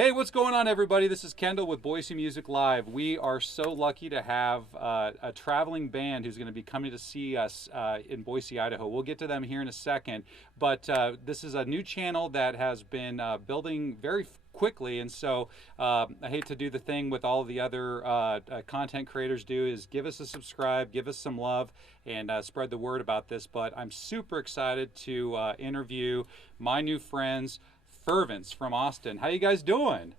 Hey, what's going on, everybody? This is Kendall with Boise Music Live. We are so lucky to have a traveling band who's going to be coming to see us in Boise, Idaho. We'll get to them here in a second, but this is a new channel that has been building very quickly, and so I hate to do the thing with all the other content creators do, is give us a subscribe, give us some love, and spread the word about this. But I'm super excited to interview my new friends, Fervence from Austin. How you guys doing?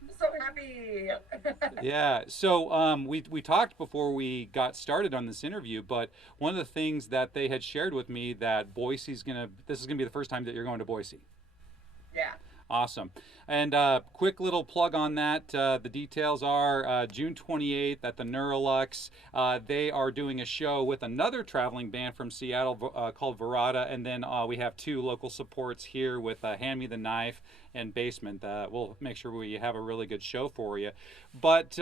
I'm so happy. Yeah. So we talked before we got started on this interview, but one of the things that they had shared with me that Boise's gonna this is gonna be the first time that you're going to Boise. Yeah. Awesome. And quick little plug on that. The details are June 28th at the Neurolux. They are doing a show with another traveling band from Seattle called Verada. And then we have two local supports here with Hand Me the Knife and Basement. We'll make sure we have a really good show for you. But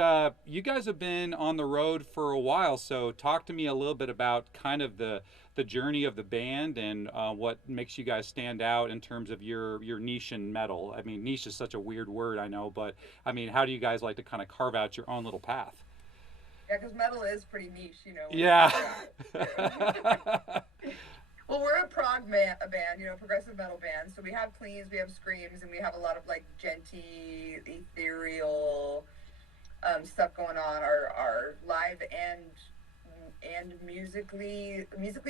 you guys have been on the road for a while. So talk to me a little bit about kind of the journey of the band and what makes you guys stand out in terms of your niche in metal. I mean, niche is such a weird word, I know, but I mean, how do you guys like to kind of carve out your own little path? Yeah, because metal is pretty niche, when you Yeah. think about it. Well, we're a prog a band, progressive metal band. So we have cleans, we have screams, and we have a lot of like genty, ethereal stuff going on. Our live and musically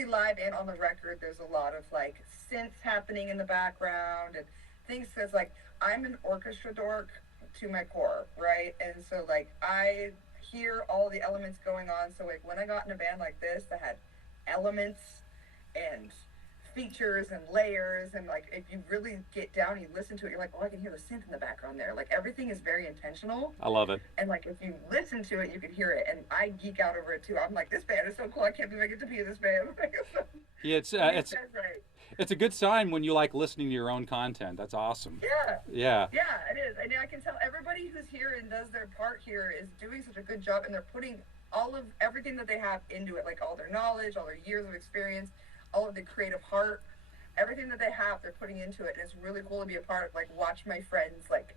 live and on the record, there's a lot of like synths happening in the background and things. Because like I'm an orchestra dork to my core, right? And so like I hear all the elements going on. So like when I got in a band like this that had elements and features and layers, and like if you really get down and you listen to it, you're like, oh, I can hear the synth in the background there. Like everything is very intentional, I love it. and like if you listen to it, you can hear it. And I geek out over it too. I'm like, this band is so cool. I can't believe I get to be in this band. Yeah, These guys, right? it's a good sign when you like listening to your own content. That's awesome. Yeah. Yeah. Yeah, it is. I mean, I can tell everybody who's here and does their part here is doing such a good job, and they're putting all of everything that they have into it, like all their knowledge, all their years of experience, all of the creative heart, everything that they have, they're putting into it, and it's really cool to be a part of. Like, watch my friends like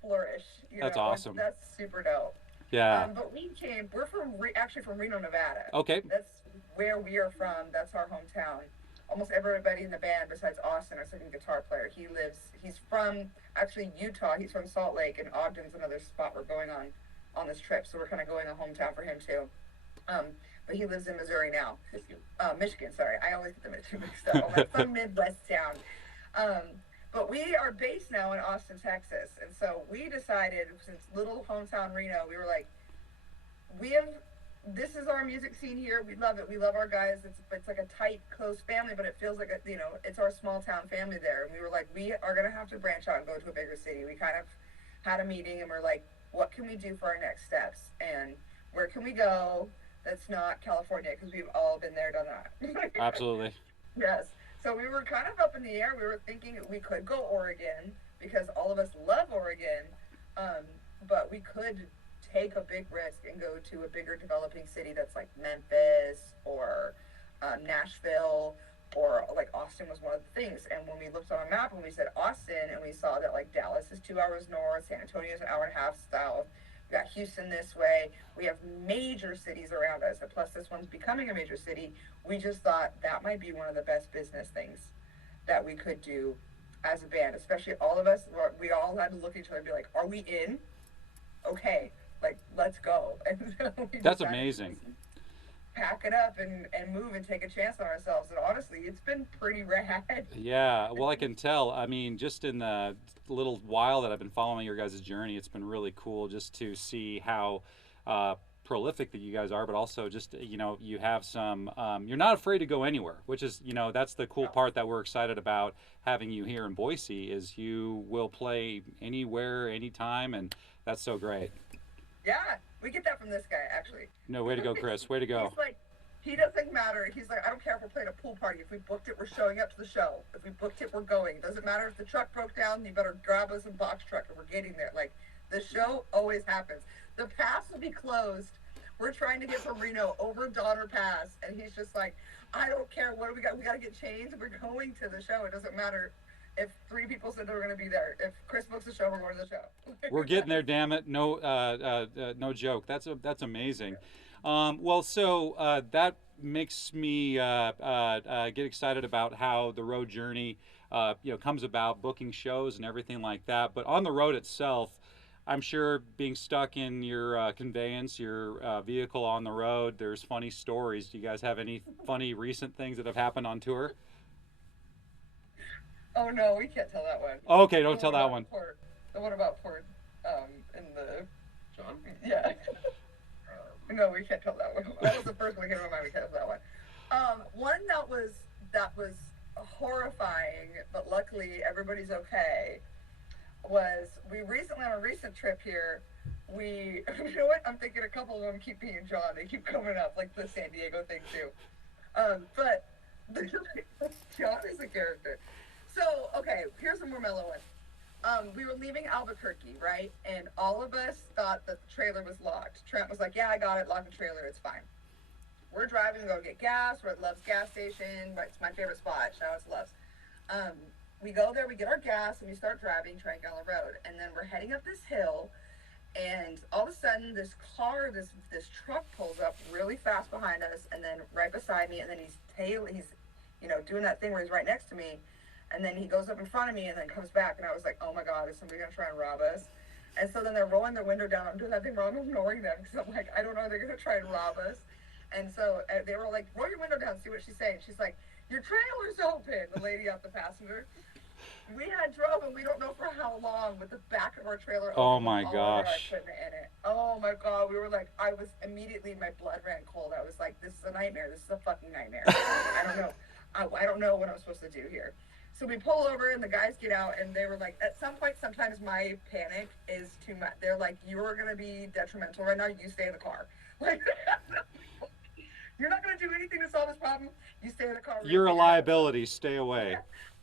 flourish. That's awesome. That's super dope. Yeah. But we're actually from Reno, Nevada. Okay. That's where we are from. That's our hometown. Almost everybody in the band, besides Austin, our second guitar player, he's from actually Utah. He's from Salt Lake, and Ogden's another spot we're going on this trip. So we're kind of going a hometown for him too. But he lives in Missouri now. Michigan, sorry. I always get the two mixed up. I'm from Midwest town. But we are based now in Austin, Texas. And so we decided, since little hometown Reno, we were like, we have, this is our music scene here. We love it. We love our guys. It's like a tight, close family, but it feels like, it's our small town family there. And we were like, we are going to have to branch out and go to a bigger city. We kind of had a meeting and we're like, what can we do for our next steps? And where can we go that's not California? Because we've all been there, done that. Absolutely. Yes. So we were kind of up in the air. We were thinking we could go Oregon because all of us love Oregon, but we could take a big risk and go to a bigger developing city that's like Memphis or Nashville, or like Austin was one of the things. And when we looked on a map and we said Austin, and we saw that like Dallas is 2 hours north, San Antonio is an hour and a half south, we got Houston this way, we have major cities around us, and plus this one's becoming a major city. We just thought that might be one of the best business things that we could do as a band, especially all of us. We all had to look at each other and be like, are we in? Okay, like, let's go. And so That's amazing. pack it up and move and take a chance on ourselves. And honestly, it's been pretty rad. Yeah, well, I can tell. I mean, just in the little while that I've been following your guys' journey, it's been really cool just to see how prolific that you guys are, but also just, you have some, you're not afraid to go anywhere, which is, that's the cool part that we're excited about having you here in Boise, is you will play anywhere, anytime, and that's so great. Yeah, we get that from this guy, actually. No, way to go, Chris. Way to go. He's like, he doesn't matter. He's like, I don't care if we're playing a pool party. If we booked it, we're showing up to the show. If we booked it, we're going. It doesn't matter if the truck broke down, you better grab us a box truck and we're getting there. Like, the show always happens. The pass will be closed. We're trying to get from Reno over Donner Pass, and he's just like, I don't care. What do we got? We got to get changed. We're going to the show. It doesn't matter. If 3 people said they were going to be there, if Chris books the show, we're going to the show. We're getting there, damn it! No, no joke. That's amazing. Well, so that makes me get excited about how the road journey, comes about, booking shows and everything like that. But on the road itself, I'm sure being stuck in your conveyance, your vehicle on the road, there's funny stories. Do you guys have any funny recent things that have happened on tour? Oh no, we can't tell that one. Okay, The don't one tell that about one. poor, the one about poor, in the John? yeah. No, we can't tell that one. That was the first one that came to my mind. We can't tell that one. One that was horrifying, but luckily everybody's okay. Was we recently on a recent trip here? We you know what? I'm thinking a couple of them keep being John. They keep coming up like the San Diego thing too. But John is a character. So okay, here's a more mellow one. We were leaving Albuquerque, right? And all of us thought that the trailer was locked. Trent was like, "Yeah, I got it. Lock the trailer. It's fine." We're driving to go get gas. We're at Love's gas station. It's my favorite spot. Shout out to Love's. Um, we go there, we get our gas, and we start driving, trying down the road. And then we're heading up this hill, and all of a sudden, this truck pulls up really fast behind us, and then right beside me, and then he's doing that thing where he's right next to me, and then he goes up in front of me, and then comes back, and I was like, oh my god, is somebody gonna try and rob us? And so then they're rolling their window down. I'm doing that thing wrong, I'm ignoring them because I'm like, I don't know, they're gonna try and rob us. And so they were like, roll your window down, see what she's saying. She's like, your trailer's open, the lady up the passenger. We had drove and we don't know for how long with the back of our trailer open. Oh my with all of our gosh. equipment in it. Oh my god, we were like, I was immediately, my blood ran cold. I was like, this is a nightmare. This is a fucking nightmare. I don't know. I don't know what I'm supposed to do here. So we pull over and the guys get out and they were like, at some point, sometimes my panic is too much. They're like, you're going to be detrimental right now. You stay in the car. Like, you're not going to do anything to solve this problem. You stay in the car. You're a liability. Stay away.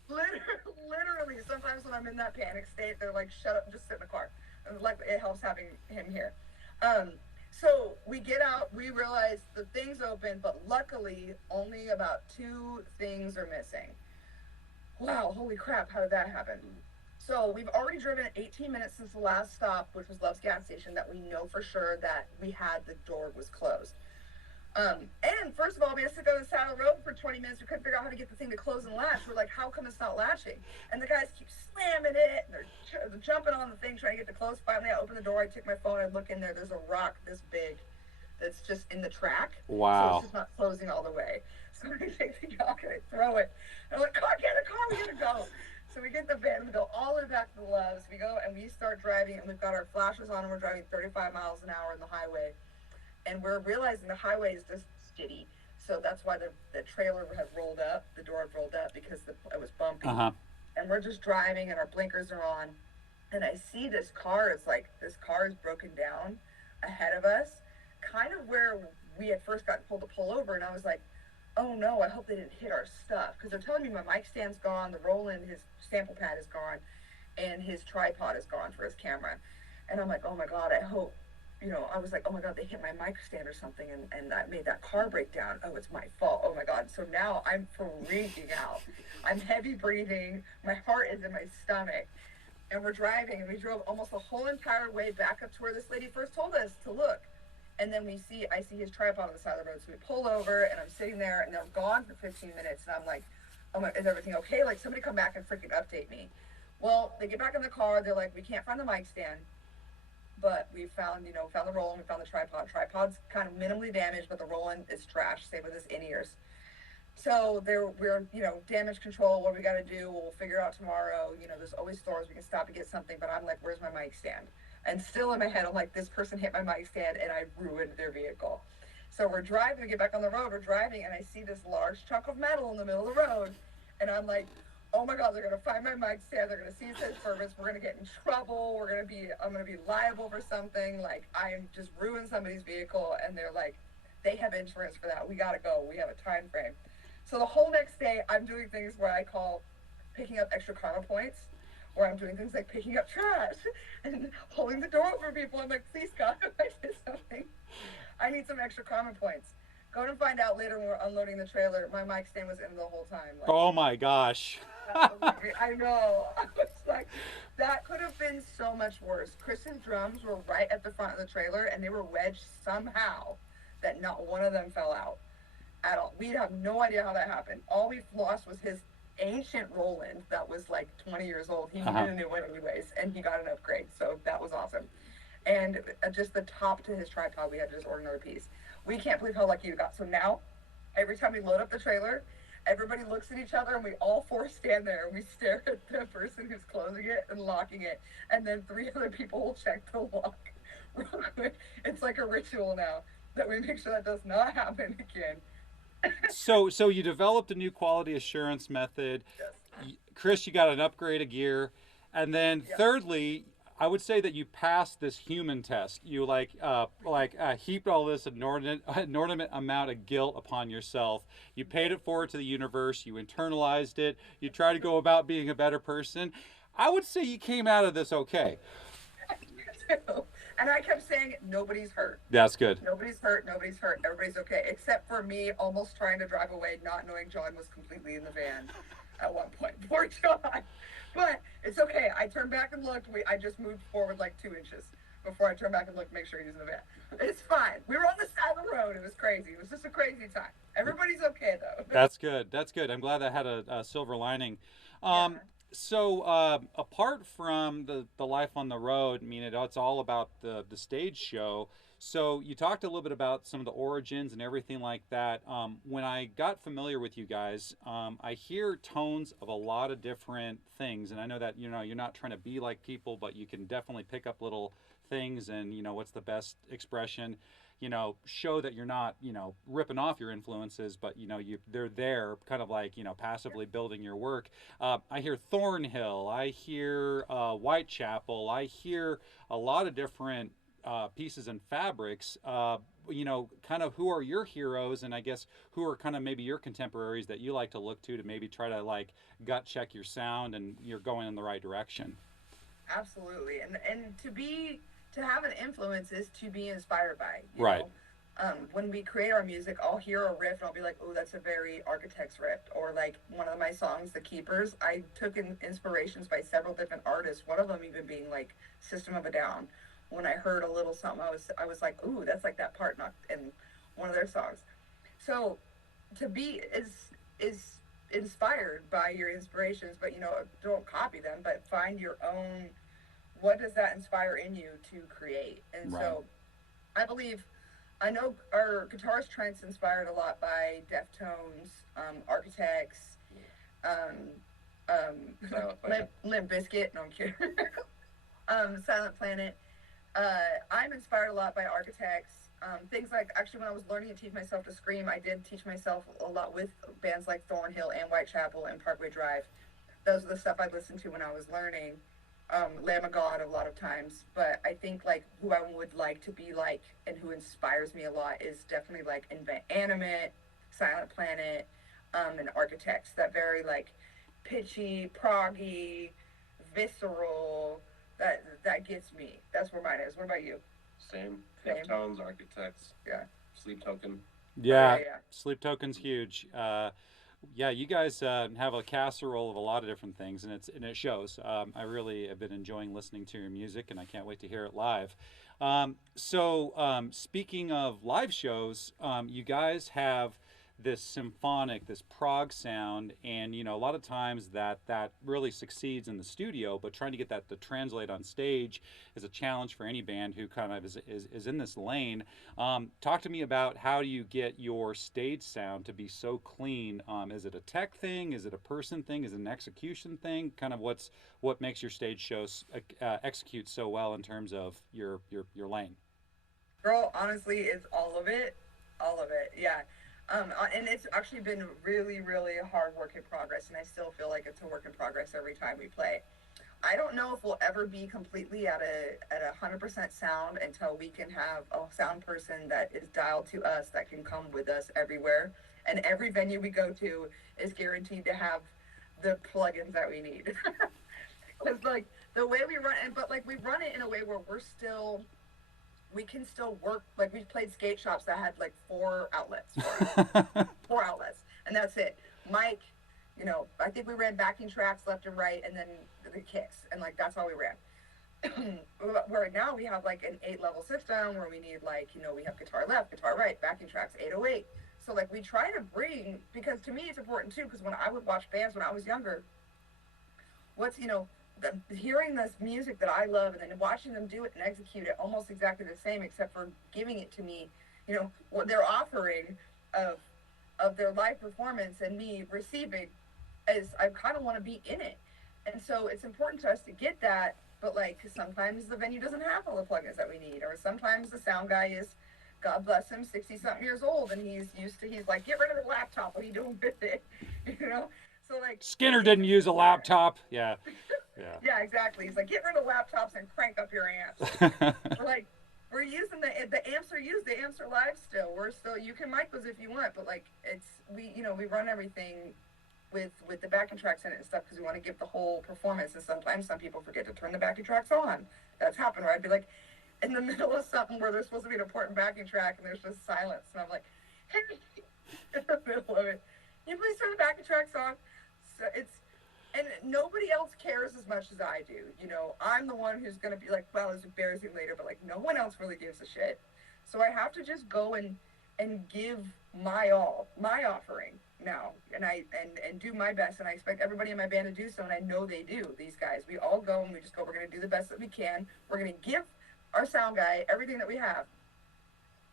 Literally, sometimes when I'm in that panic state, they're like, shut up and just sit in the car. And like, it helps having him here. So we get out, we realize the thing's open, but luckily only about 2 things are missing. Wow, holy crap, how did that happen? So we've already driven 18 minutes since the last stop, which was Love's gas station, that we know for sure that the door was closed. And first of all, we had to go to Saddle Road for 20 minutes. We couldn't figure out how to get the thing to close and latch. We're like, how come it's not latching? And the guys keep slamming it. And they're jumping on the thing, trying to get it to close. Finally, I open the door. I take my phone. I look in there. There's a rock this big that's just in the track. Wow. So it's just not closing all the way. So I take the rock and I throw it. And I'm like, come on, get in the car. We got to go. So we get in the van. We go all the way back to the Loves. We go and we start driving. And we've got our flashers on. And we're driving 35 miles an hour in the highway. And we're realizing the highway is just skitty. So that's why the trailer had rolled up, the door had rolled up because it was bumpy. Uh-huh. And we're just driving and our blinkers are on. And I see this car is broken down ahead of us, kind of where we had first got told to pull over. And I was like, oh no, I hope they didn't hit our stuff. Because they're telling me my mic stand's gone, the Roland, his sample pad is gone, and his tripod is gone for his camera. And I'm like, oh my God, I hope. I was like, oh my God, they hit my mic stand or something and that made that car break down. Oh, it's my fault. Oh my God. So now I'm freaking out. I'm heavy breathing. My heart is in my stomach. And we're driving and we drove almost the whole entire way back up to where this lady first told us to look. And then I see his tripod on the side of the road. So we pull over and I'm sitting there and they're gone for 15 minutes. And I'm like, oh my, is everything okay? Like somebody come back and freaking update me. Well, they get back in the car. They're like, we can't find the mic stand. But we found the Roland, we found the tripod. Tripod's kind of minimally damaged, but the Roland is trash, same with his in-ears. So we're damage control, what we got to do, we'll figure out tomorrow. There's always stores, we can stop and get something, but I'm like, where's my mic stand? And still in my head, I'm like, this person hit my mic stand and I ruined their vehicle. So we're driving, we get back on the road, we're driving, and I see this large chunk of metal in the middle of the road. And I'm like, oh my God, they're going to find my mic stand. They're going to see it says Fervence. We're going to get in trouble. I'm going to be liable for something. Like, I just ruined somebody's vehicle. And they're like, they have insurance for that. We got to go. We have a time frame. So the whole next day, I'm doing things where I call picking up extra karma points, where I'm doing things like picking up trash and holding the door over people. I'm like, please, God, if I did something, I need some extra karma points. Go to find out later when we're unloading the trailer, my mic stand was in the whole time. Like, Oh my gosh. I know. I was like, that could have been so much worse. Kristen's drums were right at the front of the trailer, and they were wedged somehow that not one of them fell out at all. We have no idea how that happened. All we lost was his ancient Roland that was like 20 years old. He needed a new one anyways, and he got an upgrade, so that was awesome. And just the top to his tripod, we had to just order another piece. We can't believe how lucky we got. So now, every time we load up the trailer, everybody looks at each other, and we all four stand there and we stare at the person who's closing it and locking it, and then three other people will check the lock real quick. It's like a ritual now that we make sure that does not happen again. So you developed a new quality assurance method. Yes. Chris, you got an upgrade of gear, and then Yeah. thirdly, I would say that you passed this human test. You heaped all this inordinate amount of guilt upon yourself. You paid it forward to the universe. You internalized it. You try to go about being a better person. I would say you came out of this okay. And I kept saying, nobody's hurt. That's good. Nobody's hurt. Nobody's hurt. Everybody's okay. Except for me almost trying to drive away, not knowing John was completely in the van at one point. Poor John. But it's okay. I turned back and looked. I just moved forward like 2 inches before I turned back and looked to make sure he was in the van. It's fine. We were on the side of the road. It was crazy. It was just a crazy time. Everybody's okay, though. That's good. That's good. I'm glad that had a silver lining. Yeah. So apart from the life on the road, I mean, it's all about the stage show. So you talked a little bit about some of the origins and everything like that. When I got familiar with you guys, I hear tones of a lot of different things, and I know that you're not trying to be like people, but you can definitely pick up little things, and what's the best expression. Show that you're not, ripping off your influences, but they're there, kind of like passively building your work. I hear Thornhill, I hear Whitechapel, I hear a lot of different pieces and fabrics. Kind of who are your heroes, and I guess who are kind of maybe your contemporaries that you like to look to maybe try to like gut check your sound and you're going in the right direction. Absolutely. And to have an influence is to be inspired by, Right. When we create our music, I'll hear a riff and I'll be like, oh, that's a very Architects riff. Or like one of my songs, The Keepers, I took inspirations by several different artists, one of them even being like System of a Down. When I heard a little something, I was like, ooh, that's like that part in one of their songs. So to be is inspired by your inspirations, but don't copy them, but find your own. What does that inspire in you to create? And Right. so I know our guitarist Trent's inspired a lot by Deftones, Architects, Limp Bizkit. No, I'm kidding. Silent Planet. I'm inspired a lot by Architects. Things like, actually, when I was learning to teach myself to scream, I did teach myself a lot with bands like Thornhill and Whitechapel and Parkway Drive. Those are the stuff I listened to when I was learning. Lamb of God a lot of times, but I think like who I would like to be like and who inspires me a lot is definitely like Animate, Silent Planet, and Architects. That very like pitchy, proggy, visceral. That gets me. That's where mine is. What about you? Same. Same. Deftones, Architects, Yeah. Sleep Token. Yeah, Yeah. Sleep Token's huge. Yeah, you guys have a casserole of a lot of different things, and it shows. I really have been enjoying listening to your music, and I can't wait to hear it live. Speaking of live shows, you guys have this symphonic, this prog sound, and a lot of times that really succeeds in the studio, but trying to get that to translate on stage is a challenge for any band who kind of is in this lane. Talk to me about how do you get your stage sound to be so clean? Is it a tech thing? Is it a person thing? Is it an execution thing? Kind of what makes your stage shows execute so well in terms of your lane? Girl, honestly, it's all of it. All of it. Yeah. And it's actually been really, really a hard work in progress, and I still feel like it's a work in progress every time we play. I don't know if we'll ever be completely at a 100% sound until we can have a sound person that is dialed to us, that can come with us everywhere. And every venue we go to is guaranteed to have the plugins that we need. It's like the way we run it, but like we run it in a way where we can still work. Like we played skate shops that had like 4 outlets for us. 4 outlets, and that's it. Mic, You know, I think we ran backing tracks left and right, and then the kicks, and like that's all we ran. Where now we have like an 8-level system where we need like, you know, we have guitar left, guitar right, backing tracks, 808. So like we try to bring, because to me it's important too, because when I would watch bands when I was younger, what's, you know, hearing this music that I love and then watching them do it and execute it almost exactly the same, except for giving it to me, you know, what they're offering of their live performance and me receiving, is I kind of want to be in it. And so it's important to us to get that, but like sometimes the venue doesn't have all the plugins that we need, or sometimes the sound guy is, God bless him, 60-something years old, and he's like, get rid of the laptop, what are you doing with it? You know? So like Skinner didn't use a laptop. Yeah. Yeah, exactly. He's like, get rid of laptops and crank up your amps. Like, we're using the amps are used, the amps are live still. We're still, you can mic those if you want, but like we run everything with the backing tracks in it and stuff because we want to give the whole performance. And sometimes some people forget to turn the backing tracks on. That's happened where I'd be like in the middle of something where there's supposed to be an important backing track and there's just silence, and I'm like, hey, in the middle of it, can you please turn the backing tracks on? So and nobody else cares as much as I do. You know, I'm the one who's going to be like, well, it's embarrassing later, but like no one else really gives a shit. So I have to just go and give my offering now, and do my best, and I expect everybody in my band to do so, and I know they do. These guys, we all go and we just go, we're going to do the best that we can. We're going to give our sound guy everything that we have,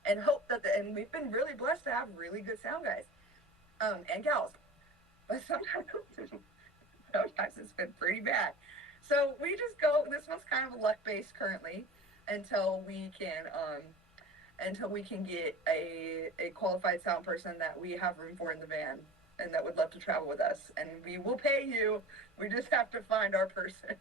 and hope that and we've been really blessed to have really good sound guys, and gals, but sometimes it's been pretty bad. So we just go, this one's kind of luck based currently until we can get a qualified sound person that we have room for in the band and that would love to travel with us. And we will pay you. We just have to find our person.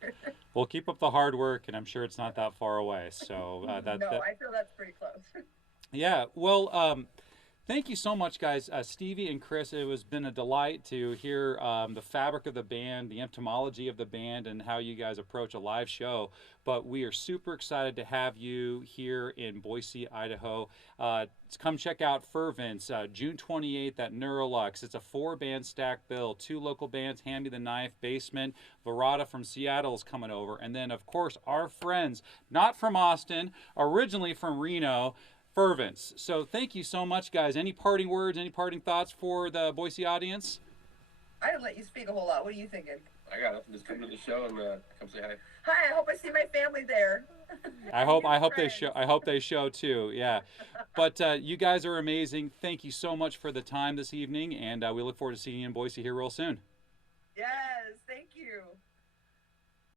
We'll keep up the hard work, and I'm sure it's not that far away. So I feel that's pretty close. Yeah. Well, thank you so much, guys. Stevie and Chris, it has been a delight to hear the fabric of the band, the entomology of the band, and how you guys approach a live show. But we are super excited to have you here in Boise, Idaho. Come check out Fervence, June 28th at Neurolux. It's a 4-band stack bill, 2 local bands, Hand Me the Knife, Basement, Verada from Seattle is coming over. And then, of course, our friends, not from Austin, originally from Reno, Fervence. So thank you so much, guys. Any parting words, any parting thoughts for the Boise audience? I didn't let you speak a whole lot. What are you thinking? I got nothing. Just come to the show and come say hi. Hi, I hope I see my family there. I hope they show. I hope they show too. Yeah, but you guys are amazing. Thank you so much for the time this evening, and we look forward to seeing you in Boise here real soon. Yes, thank you.